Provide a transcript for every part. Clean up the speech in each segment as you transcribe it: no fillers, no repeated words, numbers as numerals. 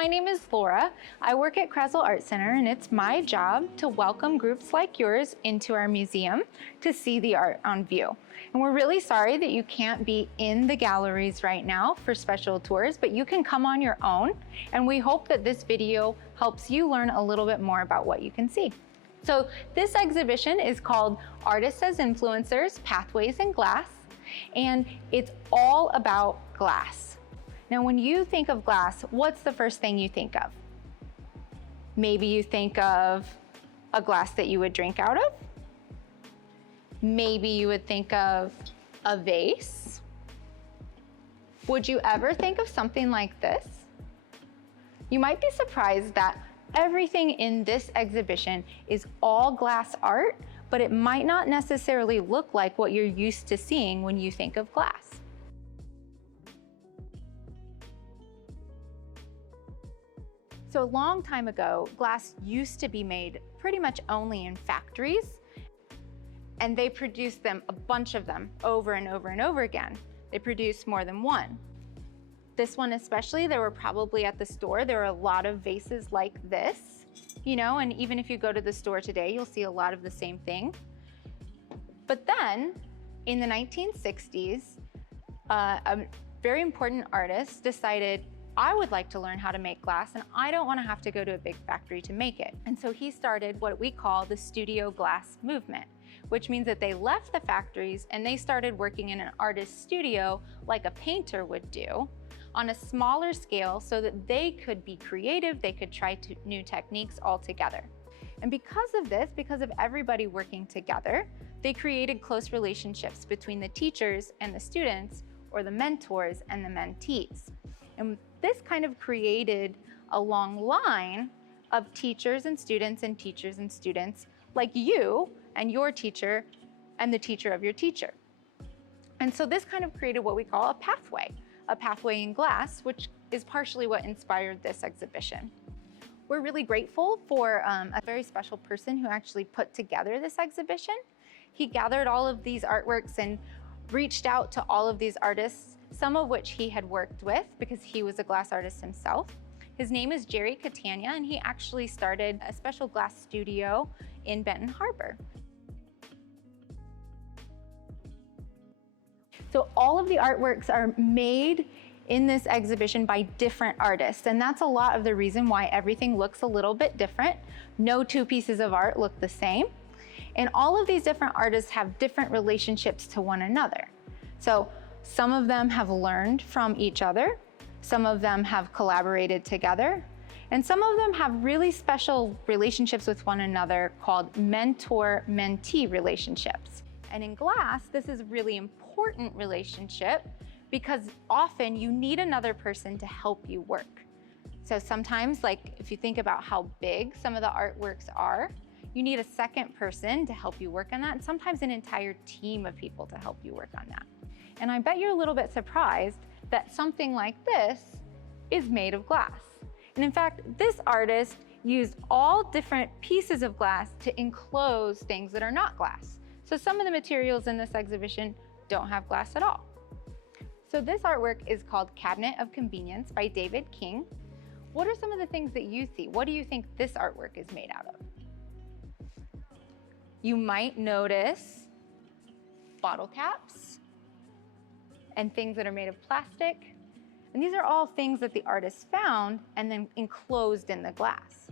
my name is Laura. I work at Krezel Art Center, and it's my job to welcome groups like yours into our museum to see the art on view. And we're really sorry that you can't be in the galleries right now for special tours, but you can come on your own, and we hope that this video helps you learn a little bit more about what you can see. So this exhibition is called Artists as Influencers, Pathways in Glass, and it's all about glass. Now, when you think of glass, what's the first thing you think of? Maybe you think of a glass that you would drink out of. Maybe you would think of a vase. Would you ever think of something like this? You might be surprised that everything in this exhibition is all glass art, but it might not necessarily look like what you're used to seeing when you think of glass. So a long time ago, glass used to be made pretty much only in factories, and they produced them, a bunch of them, over and over and over again. They produced more than one. This one especially, there were probably at the store, there are a lot of vases like this, you know, and even if you go to the store today, you'll see a lot of the same thing. But then, in the 1960s, a very important artist decided, I would like to learn how to make glass, and I don't want to have to go to a big factory to make it. And so he started what we call the studio glass movement, which means that they left the factories and they started working in an artist's studio like a painter would do on a smaller scale so that they could be creative, they could try new techniques all together. And because of this, because of everybody working together, they created close relationships between the teachers and the students, or the mentors and the mentees. And this kind of created a long line of teachers and students and teachers and students like you and your teacher and the teacher of your teacher. And so this kind of created what we call a pathway in glass, which is partially what inspired this exhibition. We're really grateful for a very special person who actually put together this exhibition. He gathered all of these artworks and reached out to all of these artists, some of which he had worked with because he was a glass artist himself. His name is Catania, and he actually started a special glass studio in Benton Harbor. So all of the artworks are made in this exhibition by different artists, and that's a lot of the reason why everything looks a little bit different. No two pieces of art look the same. And all of these different artists have different relationships to one another. So some of them have learned from each other, some of them have collaborated together, and some of them have really special relationships with one another called mentor-mentee relationships. And in glass, this is a really important relationship because often you need another person to help you work. So sometimes, like if you think about how big some of the artworks are, you need a second person to help you work on that, and sometimes an entire team of people to help you work on that. And I bet you're a little bit surprised that something like this is made of glass. And in fact, this artist used all different pieces of glass to enclose things that are not glass. So some of the materials in this exhibition don't have glass at all. So this artwork is called Cabinet of Convenience by David King. What are some of the things that you see? What do you think this artwork is made out of? You might notice bottle caps and things that are made of plastic. And these are all things that the artist found and then enclosed in the glass.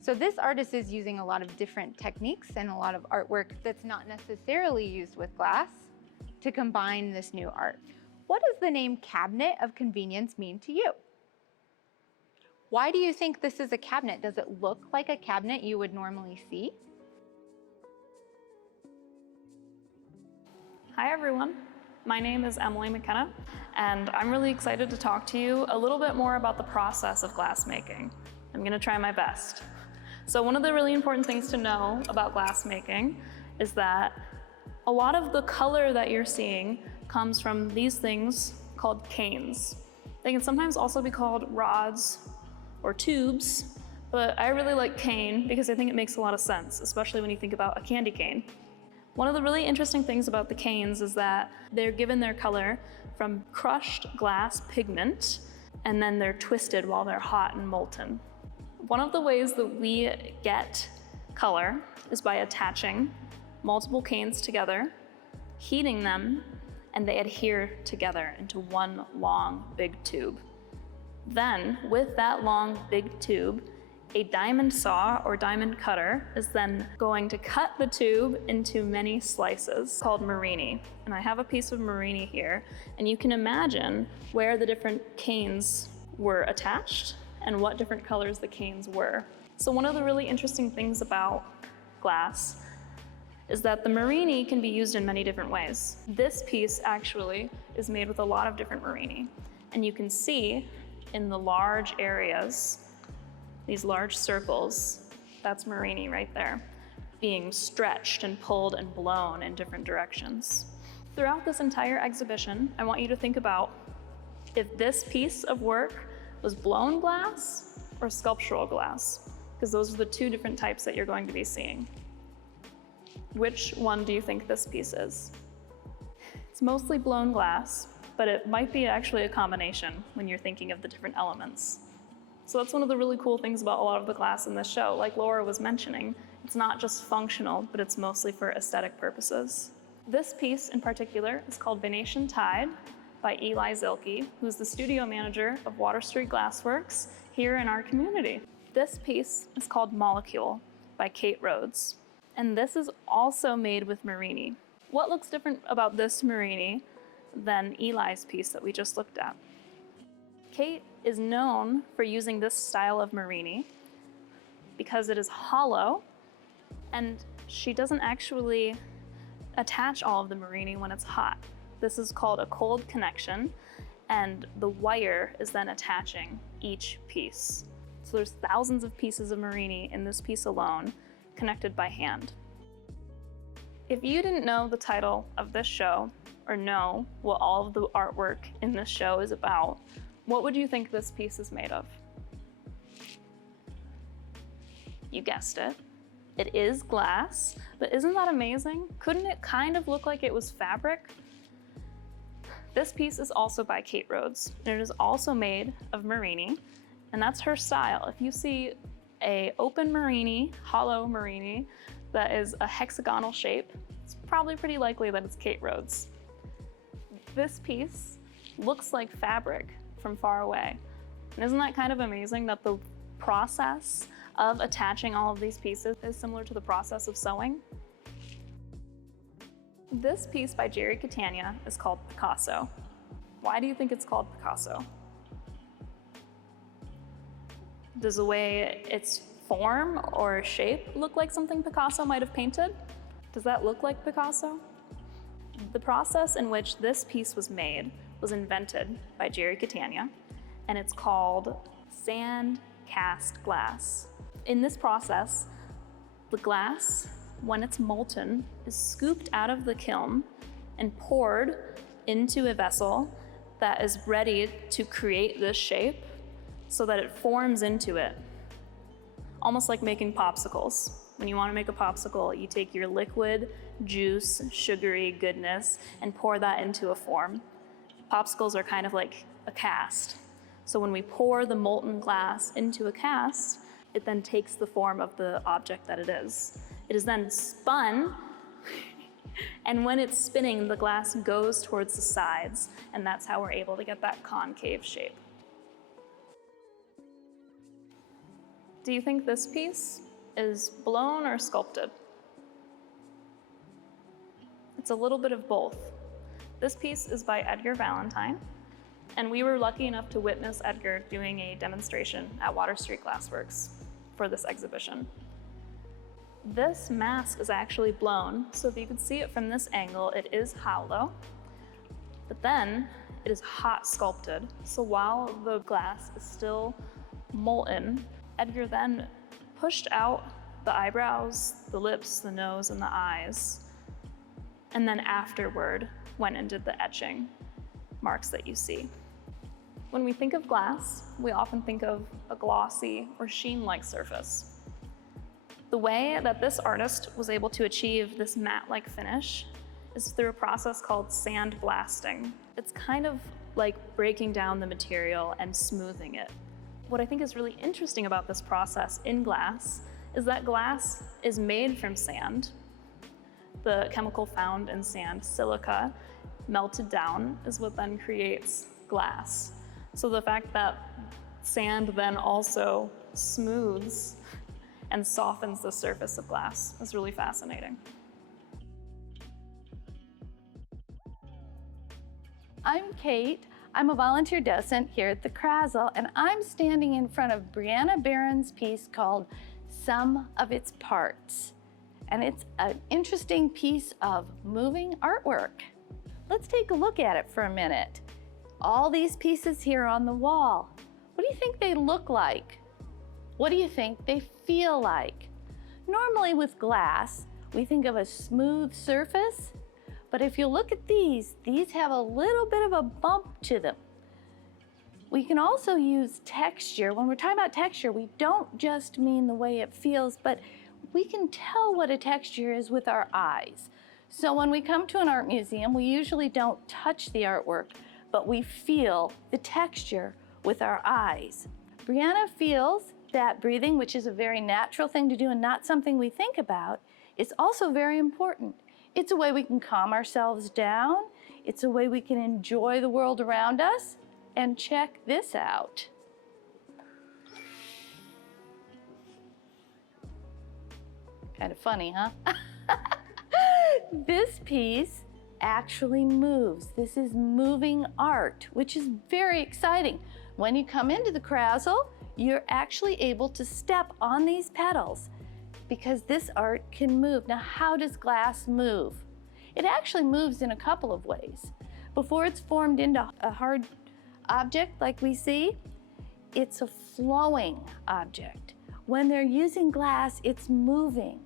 So this artist is using a lot of different techniques and a lot of artwork that's not necessarily used with glass to combine this new art. What does the name Cabinet of Convenience mean to you? Why do you think this is a cabinet? Does it look like a cabinet you would normally see? Hi everyone, my name is Emily McKenna, and I'm really excited to talk to you a little bit more about the process of glass making. I'm going to try my best. So one of the really important things to know about glass making is that a lot of the color that you're seeing comes from these things called canes. They can sometimes also be called rods or tubes, but I really like cane because I think it makes a lot of sense, especially when you think about a candy cane. One of the really interesting things about the canes is that they're given their color from crushed glass pigment and then they're twisted while they're hot and molten. One of the ways that we get color is by attaching multiple canes together, heating them, and they adhere together into one long, big tube. Then, with that long, big tube, a diamond saw or diamond cutter is then going to cut the tube into many slices called morini. And I have a piece of morini here, and you can imagine where the different canes were attached and what different colors the canes were. So one of the really interesting things about glass is that the morini can be used in many different ways. This piece actually is made with a lot of different morini, and you can see in the large areas, these large circles, that's morini right there, being stretched and pulled and blown in different directions. Throughout this entire exhibition, I want you to think about if this piece of work was blown glass or sculptural glass, because those are the two different types that you're going to be seeing. Which one do you think this piece is? It's mostly blown glass, but it might be actually a combination when you're thinking of the different elements. So that's one of the really cool things about a lot of the glass in this show. Like Laura was mentioning, it's not just functional, but it's mostly for aesthetic purposes. This piece in particular is called Venetian Tide by Eli Zilke, who's the studio manager of Water Street Glassworks here in our community. This piece is called Molecule by Kate Rhodes, and this is also made with morini. What looks different about this morini than Eli's piece that we just looked at? Kate is known for using this style of morini because it is hollow, and she doesn't actually attach all of the morini when it's hot. This is called a cold connection, and the wire is then attaching each piece. So there's thousands of pieces of morini in this piece alone, connected by hand. If you didn't know the title of this show, or know what all of the artwork in this show is about, what would you think this piece is made of? You guessed it. It is glass, but isn't that amazing? Couldn't it kind of look like it was fabric? This piece is also by Kate Rhodes, and it is also made of morini, and that's her style. If you see a open morini, hollow morini, that is a hexagonal shape, it's probably pretty likely that it's Kate Rhodes. This piece looks like fabric from far away. And isn't that kind of amazing that the process of attaching all of these pieces is similar to the process of sewing? This piece by Jerry Catania is called Picasso. Why do you think it's called Picasso? Does the way its form or shape look like something Picasso might have painted? Does that look like Picasso? The process in which this piece was made was invented by Jerry Catania, and it's called sand cast glass. In this process, the glass, when it's molten, is scooped out of the kiln and poured into a vessel that is ready to create this shape so that it forms into it. Almost like making popsicles. When you want to make a popsicle, you take your liquid, juice, sugary goodness, and pour that into a form. Popsicles are kind of like a cast. So when we pour the molten glass into a cast, it then takes the form of the object that it is. It is then spun, and when it's spinning, the glass goes towards the sides, and that's how we're able to get that concave shape. Do you think this piece is blown or sculpted? It's a little bit of both. This piece is by Edgar Valentine, and we were lucky enough to witness Edgar doing a demonstration at Water Street Glassworks for this exhibition. This mask is actually blown, so if you can see it from this angle, it is hollow, but then it is hot sculpted. So while the glass is still molten, Edgar then pushed out the eyebrows, the lips, the nose, and the eyes, and then afterward went and did the etching marks that you see. When we think of glass, we often think of a glossy or sheen-like surface. The way that this artist was able to achieve this matte-like finish is through a process called sand blasting. It's kind of like breaking down the material and smoothing it. What I think is really interesting about this process in glass is that glass is made from sand. The chemical found in sand, silica, melted down is what then creates glass. So the fact that sand then also smooths and softens the surface of glass is really fascinating. I'm Kate. I'm a volunteer docent here at the Krasl, and I'm standing in front of Brianna Barron's piece called Sum of Its Parts. And it's an interesting piece of moving artwork. Let's take a look at it for a minute. All these pieces here on the wall. What do you think they look like? What do you think they feel like? Normally with glass, we think of a smooth surface, but if you look at these have a little bit of a bump to them. We can also use texture. When we're talking about texture, we don't just mean the way it feels, but we can tell what a texture is with our eyes. So when we come to an art museum, we usually don't touch the artwork, but we feel the texture with our eyes. Brianna feels that breathing, which is a very natural thing to do and not something we think about, is also very important. It's a way we can calm ourselves down. It's a way we can enjoy the world around us. And check this out. Kind of funny, huh? This piece actually moves. This is moving art, which is very exciting. When you come into the Krasl, you're actually able to step on these petals because this art can move. Now, how does glass move? It actually moves in a couple of ways. Before it's formed into a hard object like we see, it's a flowing object. When they're using glass, it's moving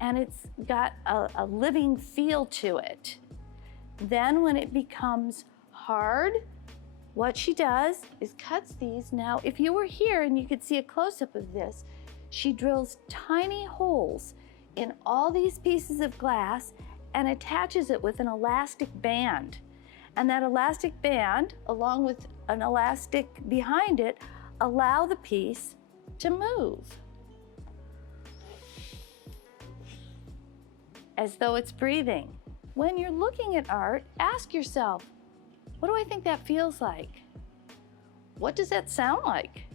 and it's got a living feel to it. Then when it becomes hard, what she does is cuts these. Now, if you were here and you could see a close-up of this, she drills tiny holes in all these pieces of glass and attaches it with an elastic band. And that elastic band, along with an elastic behind it, allow the piece to move. As though it's breathing. When you're looking at art, ask yourself, what do I think that feels like? What does that sound like?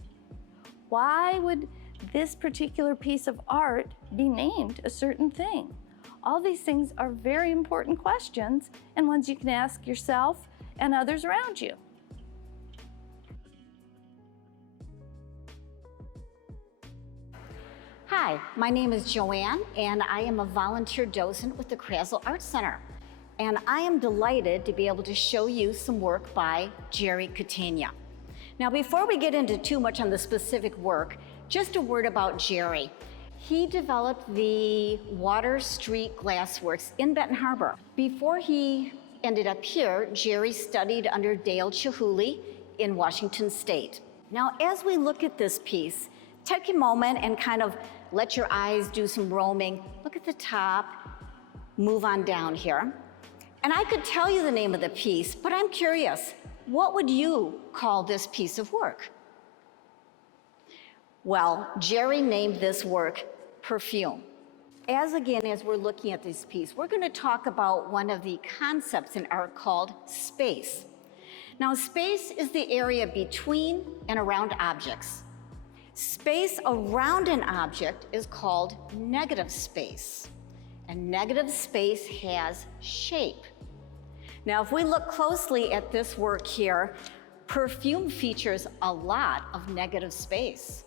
Why would this particular piece of art be named a certain thing? All these things are very important questions and ones you can ask yourself and others around you. Hi, my name is Joanne, and I am a volunteer docent with the Krasl Art Center. And I am delighted to be able to show you some work by Jerry Catania. Now, before we get into too much on the specific work, just a word about Jerry. He developed the Water Street Glassworks in Benton Harbor. Before he ended up here, Jerry studied under Dale Chihuly in Washington State. Now, as we look at this piece, take a moment and kind of let your eyes do some roaming. Look at the top, move on down here. And I could tell you the name of the piece, but I'm curious, what would you call this piece of work? Well, Jerry named this work Perfume. As we're looking at this piece, we're going to talk about one of the concepts in art called space. Now, space is the area between and around objects. Space around an object is called negative space. And negative space has shape. Now, if we look closely at this work here, perfume features a lot of negative space.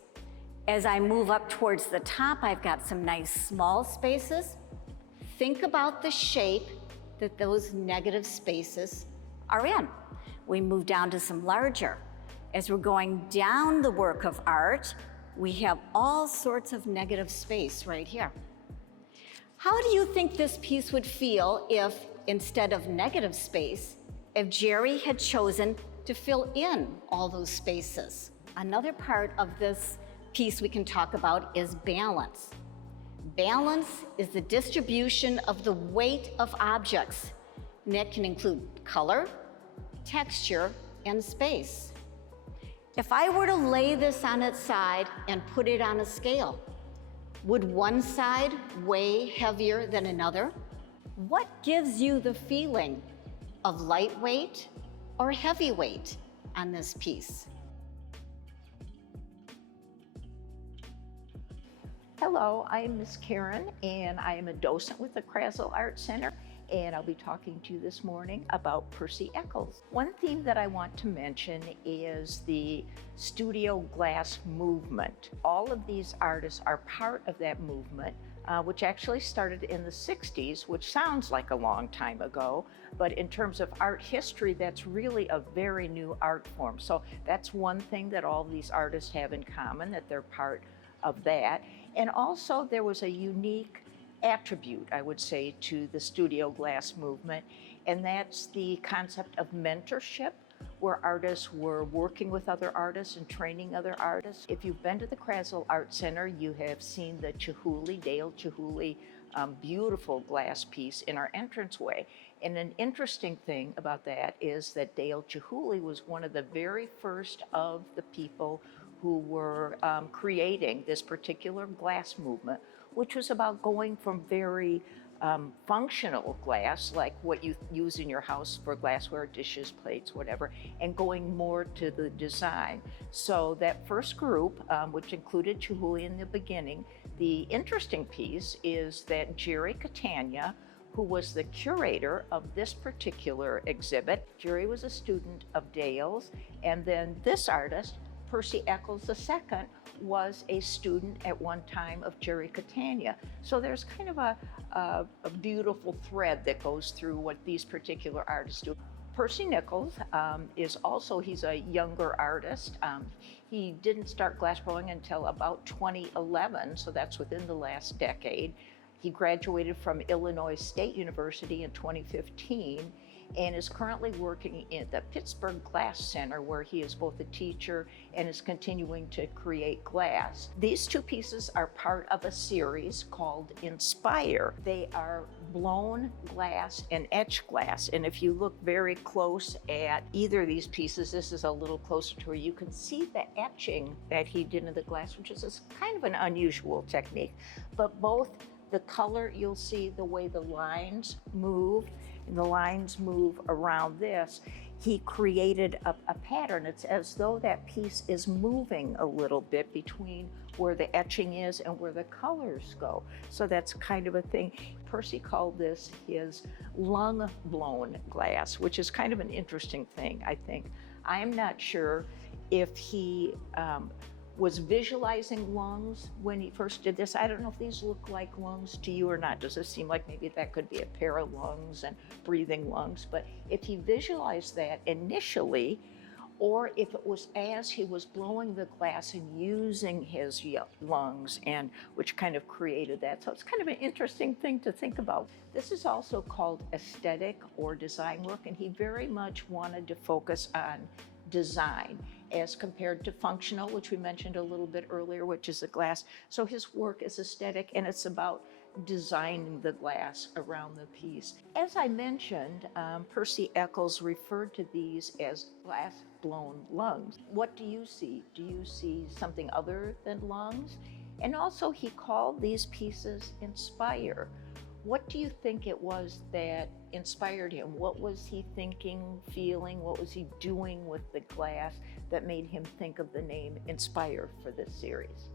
As I move up towards the top, I've got some nice small spaces. Think about the shape that those negative spaces are in. We move down to some larger. As we're going down the work of art, we have all sorts of negative space right here. How do you think this piece would feel if, instead of negative space, if Jerry had chosen to fill in all those spaces? Another part of this piece we can talk about is balance. Balance is the distribution of the weight of objects, and that can include color, texture, and space. If I were to lay this on its side and put it on a scale, would one side weigh heavier than another? What gives you the feeling of lightweight or heavyweight on this piece? Hello, I am Miss Karen, and I am a docent with the Krasel Art Center, and I'll be talking to you this morning about Percy Eccles. One theme that I want to mention is the studio glass movement. All of these artists are part of that movement, which actually started in the 60s, which sounds like a long time ago, but in terms of art history, that's really a very new art form. So that's one thing that all these artists have in common, that they're part of that. And also there was a unique attribute, I would say, to the studio glass movement, and that's the concept of mentorship, where artists were working with other artists and training other artists. If you've been to the Krasel Art Center, you have seen the Chihuly, Dale Chihuly, beautiful glass piece in our entranceway. And an interesting thing about that is that Dale Chihuly was one of the very first of the people who were creating this particular glass movement, which was about going from very functional glass, like what you use in your house for glassware, dishes, plates, whatever, and going more to the design. So that first group, which included Chihuly in the beginning, the interesting piece is that Jerry Catania, who was the curator of this particular exhibit, Jerry was a student of Dale's, and then this artist, Percy Eccles II, was a student at one time of Jerry Catania. So there's kind of a beautiful thread that goes through what these particular artists do. Percy Nichols he's a younger artist. He didn't start glassblowing until about 2011, so that's within the last decade. He graduated from Illinois State University in 2015, and is currently working at the Pittsburgh Glass Center, where he is both a teacher and is continuing to create glass. These two pieces are part of a series called Inspire. They are blown glass and etched glass, and if you look very close at either of these pieces, this is a little closer to where you can see the etching that he did in the glass, which is kind of an unusual technique. But both the color, you'll see the way the lines move, and the lines move around this. He created a pattern. It's as though that piece is moving a little bit between where the etching is and where the colors go. So that's kind of a thing. Percy called this his lung-blown glass, which is kind of an interesting thing, I think. I'm not sure if he was visualizing lungs when he first did this. I don't know if these look like lungs to you or not. Does it seem like maybe that could be a pair of lungs and breathing lungs? But if he visualized that initially, or if it was as he was blowing the glass and using his lungs, and which kind of created that. So it's kind of an interesting thing to think about. This is also called aesthetic or design work, and he very much wanted to focus on design as compared to functional, which we mentioned a little bit earlier, which is the glass. So his work is aesthetic, and it's about designing the glass around the piece. As I mentioned, Percy Eccles referred to these as glass-blown lungs. What do you see? Do you see something other than lungs? And also he called these pieces Inspire. What do you think it was that inspired him? What was he thinking, feeling? What was he doing with the glass that made him think of the name Inspire for this series?